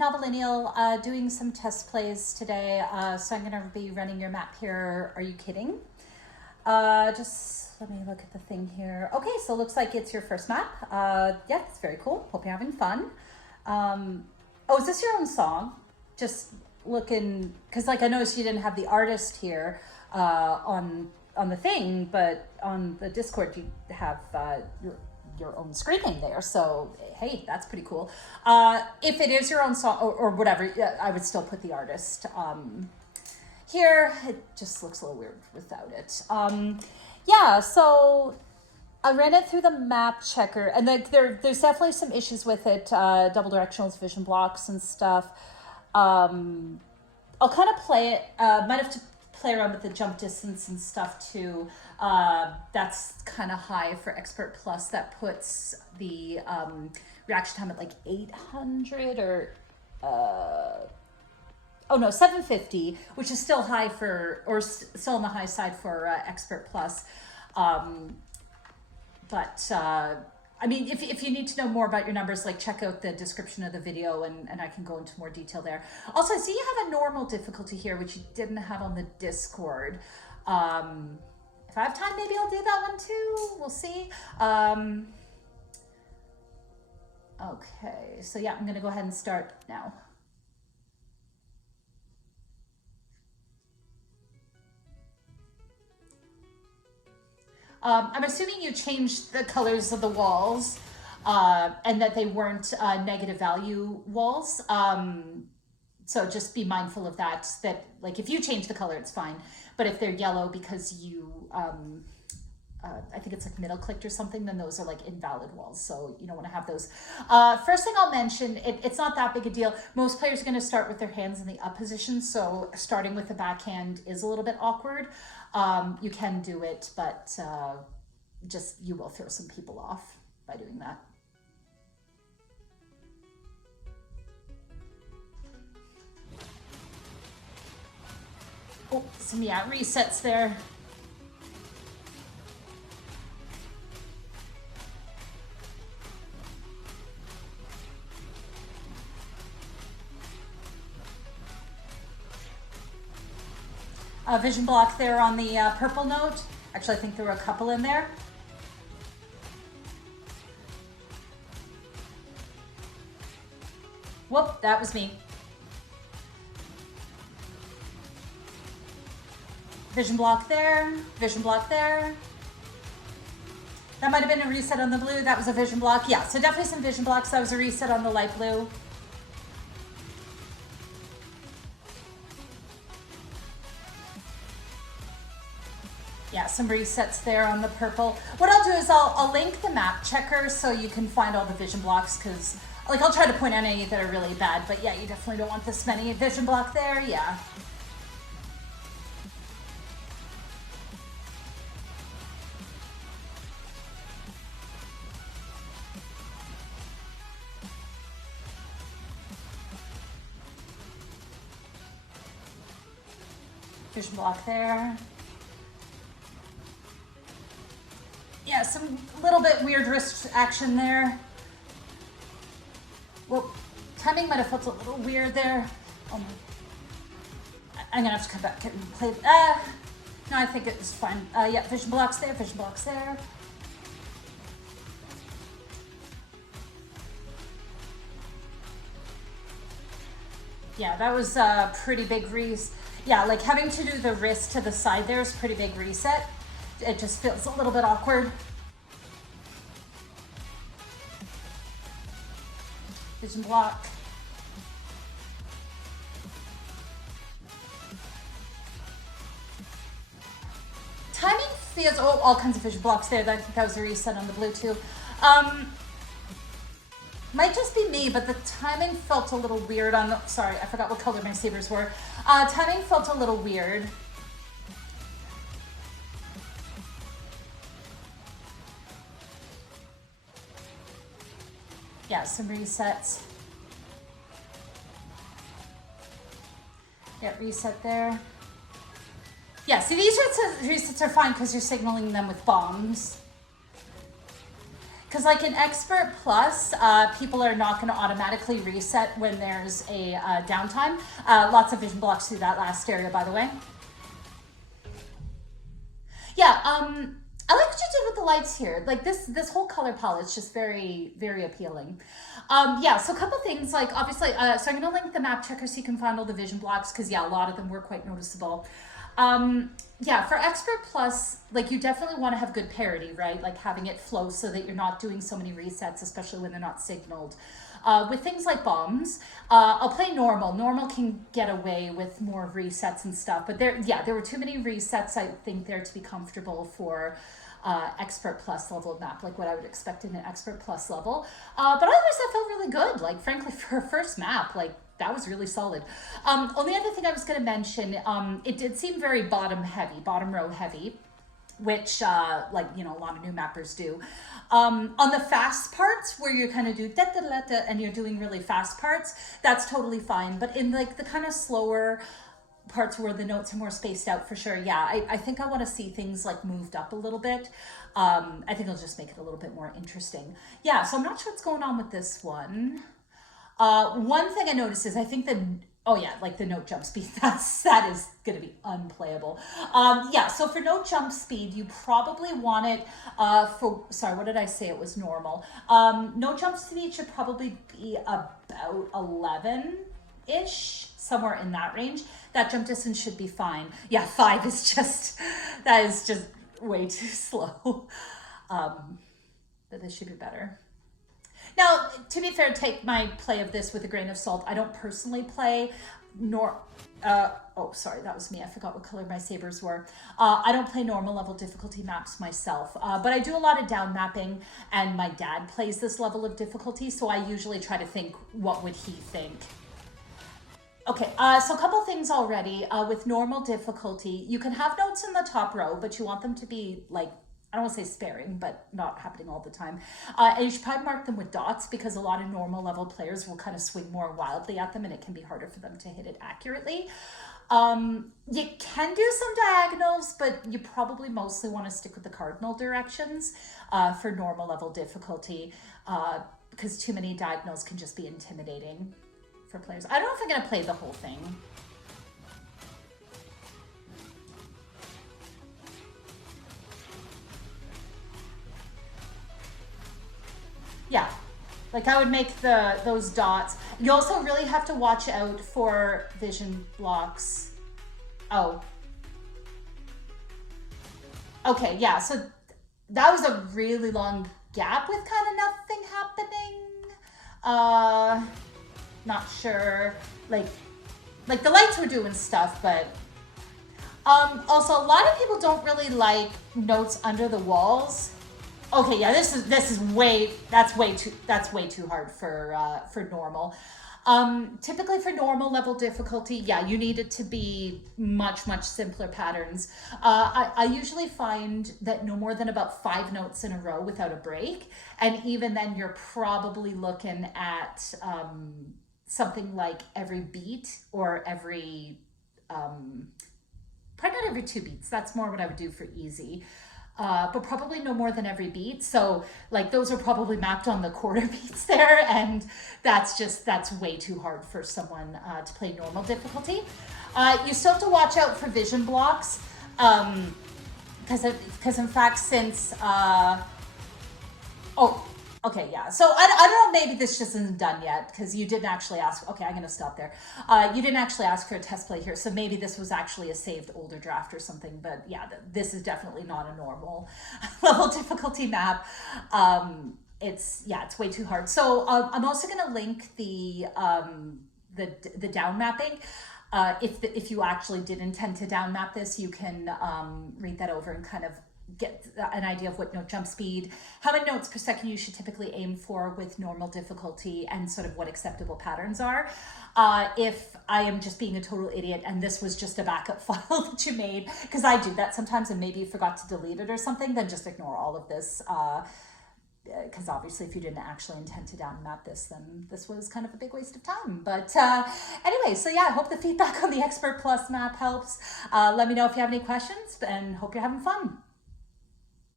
Nobilineal, doing some test plays today. So I'm going to be running your map here. Are you kidding? Just let me look at the thing here. Okay, so it looks like it's your first map. Yeah, it's very cool. Hope you're having fun. Oh, is this your own song? Just looking, because like I noticed you didn't have the artist here on the thing, but on the Discord you have your own screen there. So hey, that's pretty cool. If it is your own song or whatever, I would still put the artist here. It just looks a little weird without it. Yeah, so I ran it through the map checker, and there's definitely some issues with it, double directionals, vision blocks and stuff. I'll kind of play it, might have to play around with the jump distance and stuff too. That's kind of high for Expert Plus. That puts the reaction time at like 800 or... oh no, 750, which is still high for, or still on the high side for Expert Plus. I mean, if you need to know more about your numbers, like check out the description of the video and I can go into more detail there. Also, I see you have a normal difficulty here, which you didn't have on the Discord. If I have time, maybe I'll do that one too. We'll see. Okay, so yeah, I'm gonna go ahead and start now. I'm assuming you changed the colors of the walls and that they weren't negative value walls. So just be mindful of that, like if you change the color, it's fine. But if they're yellow because you, I think it's like middle clicked or something, then those are like invalid walls. So you don't want to have those. First thing I'll mention, it's not that big a deal. Most players are going to start with their hands in the up position. So starting with the backhand is a little bit awkward. You can do it, but just you will throw some people off by doing that. Oh, some resets there. Vision block there on the purple note. Actually, I think there were a couple in there. Whoop, that was me. Vision block there, vision block there. That might have been a reset on the blue. That was a vision block. Yeah, so definitely some vision blocks. That was a reset on the light blue. Yeah, some resets there on the purple. What I'll do is I'll link the map checker so you can find all the vision blocks, because like I'll try to point out any that are really bad, but yeah, you definitely don't want this many. Vision block there, yeah. Vision block there. Yeah, some little bit weird wrist action there. Well, timing might have felt a little weird there. Oh my. I'm gonna have to come back and play. No, I think it was fine. Yeah, vision blocks there, vision blocks there. Yeah, that was a pretty big reset. Yeah, like having to do the wrist to the side there is a pretty big reset. It just feels a little bit awkward. Vision block. Timing feels, oh, all kinds of vision blocks there. I think that was a reset on the blue too. Might just be me, but the timing felt a little weird on the, sorry, I forgot what color my sabers were. Timing felt a little weird. Yeah, some resets. Yeah, reset there. Yeah, see, these resets are fine because you're signaling them with bombs. Because like in Expert Plus, people are not going to automatically reset when there's a downtime. Lots of vision blocks do that last area, by the way. Yeah, I like what you did with the lights here. Like this whole color palette is just very, very appealing. Yeah, so a couple things, like obviously, so I'm going to link the map checker so you can find all the vision blocks, because yeah, a lot of them were quite noticeable. Yeah, for Expert Plus, like you definitely want to have good parity, right? Like having it flow so that you're not doing so many resets, especially when they're not signaled. With things like bombs, I'll play normal. Normal can get away with more resets and stuff, but there were too many resets, I think, there to be comfortable for Expert Plus level map, like what I would expect in an Expert Plus level. But otherwise, that felt really good. Like, frankly, for a first map, like, that was really solid. Only other thing I was going to mention, it did seem very bottom row heavy, which like, you know, a lot of new mappers do. On the fast parts where you kind of do da da da da and you're doing really fast parts, that's totally fine. But in like the kind of slower parts where the notes are more spaced out, for sure, yeah, I think I want to see things like moved up a little bit. I think it'll just make it a little bit more interesting. Yeah, so I'm not sure what's going on with this one. One thing I noticed is I think that, oh yeah, like the note jump speed, that is going to be unplayable. Yeah, so for note jump speed, you probably want it for, sorry, what did I say? It was normal. Note jump speed should probably be about 11-ish, somewhere in that range. That jump distance should be fine. Yeah, 5 is just, that is just way too slow. But this should be better. Now, to be fair, take my play of this with a grain of salt. I don't personally play oh, sorry, that was me. I forgot what color my sabers were. I don't play normal level difficulty maps myself, but I do a lot of down mapping, and my dad plays this level of difficulty, so I usually try to think, what would he think? Okay, so a couple things already. With normal difficulty, you can have notes in the top row, but you want them to be like, I don't want to say sparing, but not happening all the time. And you should probably mark them with dots, because a lot of normal level players will kind of swing more wildly at them, and it can be harder for them to hit it accurately. You can do some diagonals, but you probably mostly want to stick with the cardinal directions for normal level difficulty, because too many diagonals can just be intimidating for players. I don't know if I'm going to play the whole thing. Yeah, like I would make those dots. You also really have to watch out for vision blocks. Oh. Okay, yeah, so that was a really long gap with kind of nothing happening. Not sure. Like the lights were doing stuff, but also a lot of people don't really like notes under the walls. Okay, yeah, this is way too hard for normal. Typically for normal level difficulty, yeah, you need it to be much simpler patterns. I usually find that no more than about 5 notes in a row without a break, and even then you're probably looking at something like every beat, or every probably not every 2 beats. That's more what I would do for easy. But probably no more than every beat. So like those are probably mapped on the quarter beats there, and that's way too hard for someone to play normal difficulty. You still have to watch out for vision blocks, because in fact, since okay, yeah. So I don't know, maybe this just isn't done yet, because you didn't actually ask. Okay, I'm going to stop there. You didn't actually ask for a test play here, so maybe this was actually a saved older draft or something. But yeah, this is definitely not a normal level difficulty map. It's way too hard. So I'm also going to link the down mapping. If you actually did intend to down map this, you can read that over and kind of get an idea of what note jump speed, how many notes per second you should typically aim for with normal difficulty, and sort of what acceptable patterns are. If I am just being a total idiot and this was just a backup file that you made, because I do that sometimes and maybe you forgot to delete it or something, then just ignore all of this. Because obviously if you didn't actually intend to down map this, then this was kind of a big waste of time. But anyway, so yeah, I hope the feedback on the Expert Plus map helps. Let me know if you have any questions, and hope you're having fun.